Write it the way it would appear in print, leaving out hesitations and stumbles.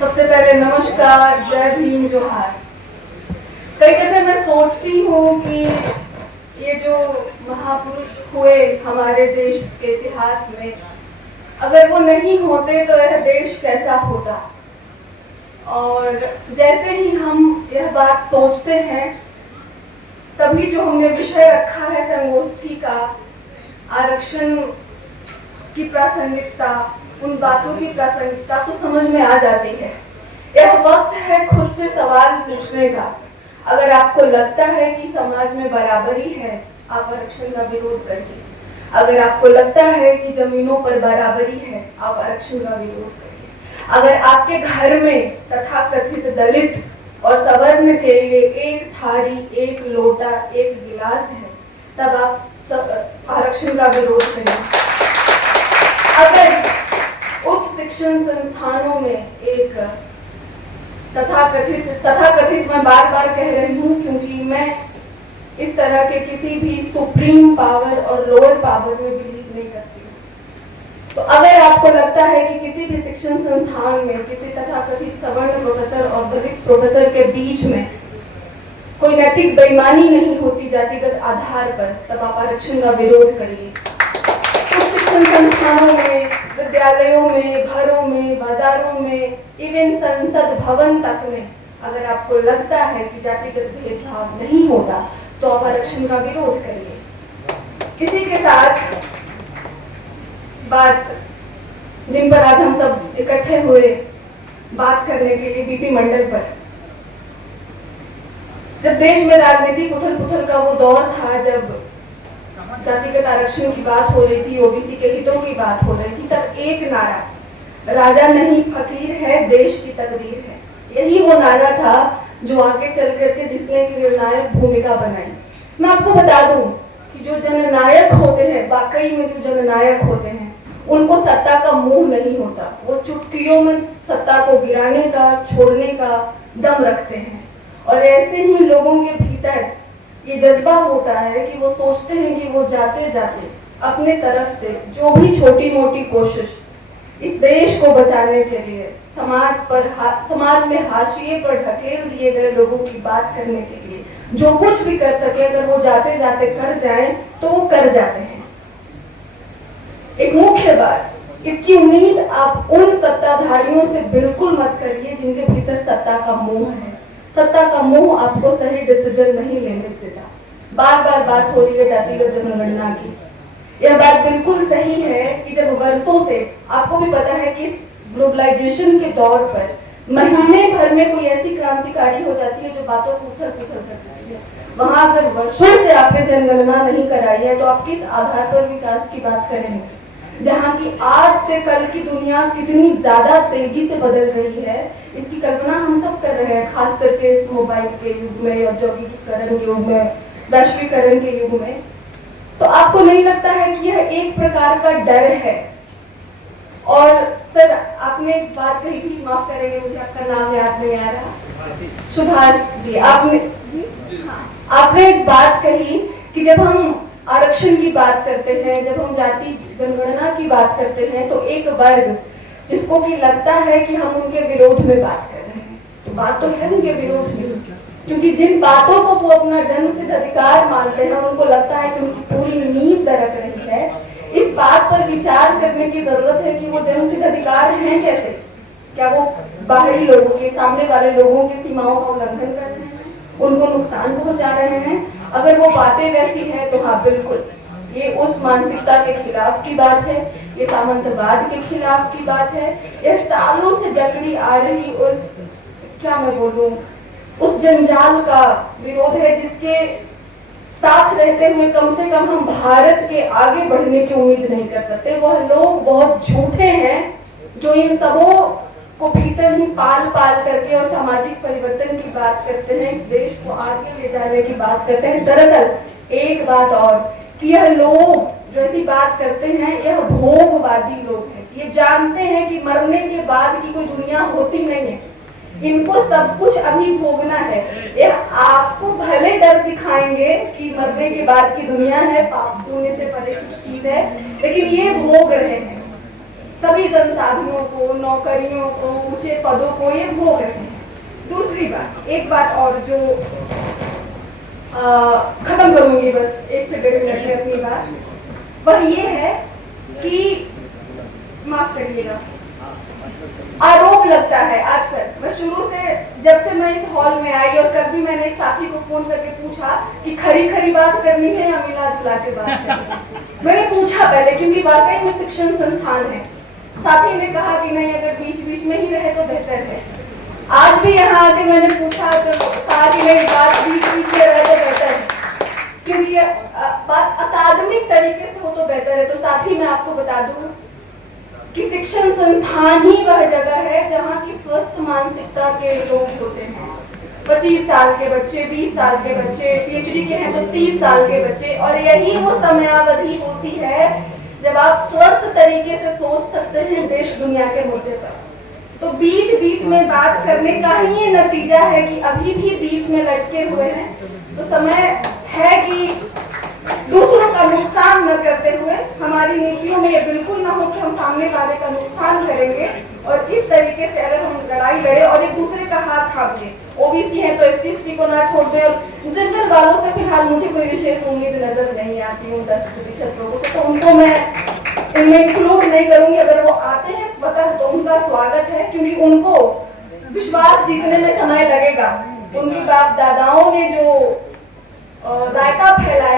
सबसे पहले नमस्कार, जय भीम, जोहार। कई दफे मैं सोचती हूँ कि ये जो महापुरुष हुए हमारे देश के इतिहास में, अगर वो नहीं होते तो यह देश कैसा होता। और जैसे ही हम यह बात सोचते हैं, तभी जो हमने विषय रखा है संगोष्ठी का, आरक्षण की प्रासंगिकता, उन बातों की प्रासंगिकता तो समझ में आ जाती है। यह वक्त है खुद से सवाल पूछने का। अगर आपको लगता है कि समाज में बराबरी है, आप आरक्षण का विरोध करिए। अगर आपको लगता है कि जमीनों पर बराबरी है, आप आरक्षण का विरोध करिए। अगर आपके घर में तथाकथित दलित और सवर्ण के लिए एक थाली, एक लोटा, एक गिलास है, तब आप आरक्षण का विरोध करिए। अगर उच्च शिक्षण संस्थानों में एक तथाकथित मैं बार बार कह रही हूँ, क्योंकि मैं इस तरह के किसी भी सुप्रीम पावर और लोअर पावर में बिलीव नहीं करती हूँ। तो अगर आपको लगता है कि किसी भी शिक्षण संस्थान में किसी तथाकथित सवर्ण प्रोफेसर और दलित प्रोफेसर के बीच में कोई नैतिक बेईमानी नहीं होती जातिगत आधार पर, तब आप आरक्षण का विरोध करिए। शिक्षण संस्थानों में, विद्यालयों में, घरों में, बाजारों में, इवन संसद भवन तक में अगर आपको लगता है कि जातिगत भेदभाव नहीं होता, तो आप आरक्षण का विरोध करिए। इसी के साथ बात जिन पर आज हम सब इकट्ठे हुए बात करने के लिए, बीपी मंडल पर। जब देश में राजनीतिक उथल पुथल का वो दौर था, जब जातिगत आरक्षण की बात हो रही थी, ओबीसी के हितों की बात हो रही थी, तब एक नारा, राजा नहीं फकीर है, देश की तकदीर है, यही वो नारा था जो आगे चल करके जिसने एक निर्णायक भूमिका बनाई। मैं आपको बता दूं कि जो जननायक होते हैं, वाकई में जो जननायक होते हैं, उनको सत्ता का मोह नहीं होता। वो चुटकियों में सत्ता को गिराने का, छोड़ने का दम रखते हैं। और ऐसे ही लोगों के भीतर ये जज्बा होता है कि वो सोचते हैं कि वो जाते जाते अपने तरफ से जो भी छोटी मोटी कोशिश इस देश को बचाने के लिए, समाज में हाशिए पर ढकेल दिए गए लोगों की बात करने के लिए जो कुछ भी कर सके, अगर वो जाते जाते कर जाएं तो वो कर जाते हैं। एक मुख्य बात, इसकी उम्मीद आप उन सत्ताधारियों से बिल्कुल मत करिए जिनके भीतर सत्ता का मोह है। सत्ता का मोह आपको सही डिसीजन नहीं लेने देता। बार बार बात हो रही है जातिगत जनगणना की। यह बात बिल्कुल सही है कि जब वर्षों से, आपको भी पता है कि ग्लोबलाइजेशन के दौर पर महीने भर में कोई ऐसी क्रांतिकारी हो जाती है जो बातों को उथल पुथल कर देती है, वहां अगर वर्षों से आपने जनगणना नहीं कराई है, तो आप किस आधार पर विकास की बात करेंगे? जहाँ की आज से कल की दुनिया कितनी ज्यादा तेजी से बदल रही है, इसकी कल्पना हम सब कर रहे हैं, खास करके इस मोबाइल के युग में, औद्योगिकीकरण के युग में, वैश्वीकरण के युग में। तो आपको नहीं लगता है कि यह एक प्रकार का डर है? और सर, आपने एक बात कही थी, माफ करेंगे मुझे आपका नाम याद नहीं आ रहा, सुभाष जी, आपने एक बात कही कि जब हम आरक्षण की बात करते हैं, जब हम जाति जनगणना की बात करते हैं, तो एक वर्ग जिसको कि लगता है कि हम उनके विरोध में बात कर रहे हैं, तो बात तो है उनके विरोध में, क्योंकि जिन बातों को वो अपना जन्मसिद्ध अधिकार मानते हैं, उनको लगता है कि उनकी पूरी नींव दरक रही है। इस बात पर विचार करने की जरूरत है कि वो जन्मसिद्ध अधिकार हैं कैसे? क्या वो बाहरी लोगों के, सामने वाले लोगों की सीमाओं का उल्लंघन कर रहे हैं, उनको नुकसान पहुंचा रहे हैं? अगर वो बातें वैसी हैं, तो हाँ बिल्कुल, ये उस मानसिकता के खिलाफ की बात है, ये सामंतवाद के खिलाफ की बात है, यह सालों से जकड़ी आ रही उस, क्या मैं बोलूं, उस जंजाल का विरोध है, जिसके साथ रहते हुए कम से कम हम भारत के आगे बढ़ने की उम्मीद नहीं कर सकते। वह लोग बहुत झूठे हैं जो इन सबों को भीतर ही पाल पाल करके और सामाजिक परिवर्तन की बात करते हैं, इस देश को आगे ले जाने की बात करते हैं। दरअसल एक बात और, कि यह लोग जो ऐसी बात करते हैं, यह भोगवादी लोग हैं। ये जानते हैं कि मरने के बाद की कोई दुनिया होती नहीं है, इनको सब कुछ अभी भोगना है। यह आपको भले डर दिखाएंगे कि मरने के बाद की दुनिया है, पाप पुण्य से परे कुछ चीज है, लेकिन ये भोग रहे हैं। सभी संसाधनों को, नौकरियों को, ऊंचे पदों को ये भोग रहे हैं। दूसरी बात, एक बात और जो खत्म करूंगी बस 1 से 1.5 मिनट में अपनी बात, वह ये है कि माफ करिएगा, आरोप लगता है आजकल, मैं शुरू से जब से मैं इस हॉल में आई और कल भी मैंने एक साथी को फोन करके पूछा कि खरी खरी बात करनी है या मिला जुला के बात करनी है। मैंने पूछा पहले, क्योंकि वाकई में शिक्षण संस्थान है। साथी ने कहा कि नहीं, अगर बीच बीच में ही रहे तो बेहतर है। आज भी यहाँ आके मैंने पूछा तो कहा कि नहीं, बात बीच बीच में रहे तो बेहतर है, क्योंकि बात अकादमिक तरीके से हो तो बेहतर है। तो साथी मैं आपको बता दूं कि शिक्षण संस्थान ही वह जगह है जहाँ की स्वस्थ मानसिकता के लोग होते हैं। 25 साल के बच्चे, 20 साल के बच्चे, पीएचडी के हैं तो 30 साल के बच्चे, और यही वो समयावधि होती है जब आप स्वस्थ तरीके से सोच सकते हैं देश दुनिया के मुद्दे पर। तो बीच बीच में बात करने का ही ये नतीजा है कि अभी भी बीच में लटके हुए हैं। तो समय है कि दूसरों का नुकसान न करते हुए हमारी नीतियों में ये बिल्कुल ना हो कि हम सामने वाले का नुकसान करेंगे, और इस तरीके से अगर हम लड़ाई लड़े और एक दूसरे का हाथ थाम लें, ओबीसी है तो एससी को ना छोड़ दें। और जनरल वालों से फिलहाल मुझे कोई विशेष उम्मीद नजर नहीं आती उन 10% लोगों से, तो उनको मैं इनमें इंक्लूड नहीं करूंगी। अगर वो आते हैं स्वतः तो उनका स्वागत है, क्योंकि उनको विश्वास जीतने में समय लगेगा। उनके बाप दादाओं ने जो रायता फैलाया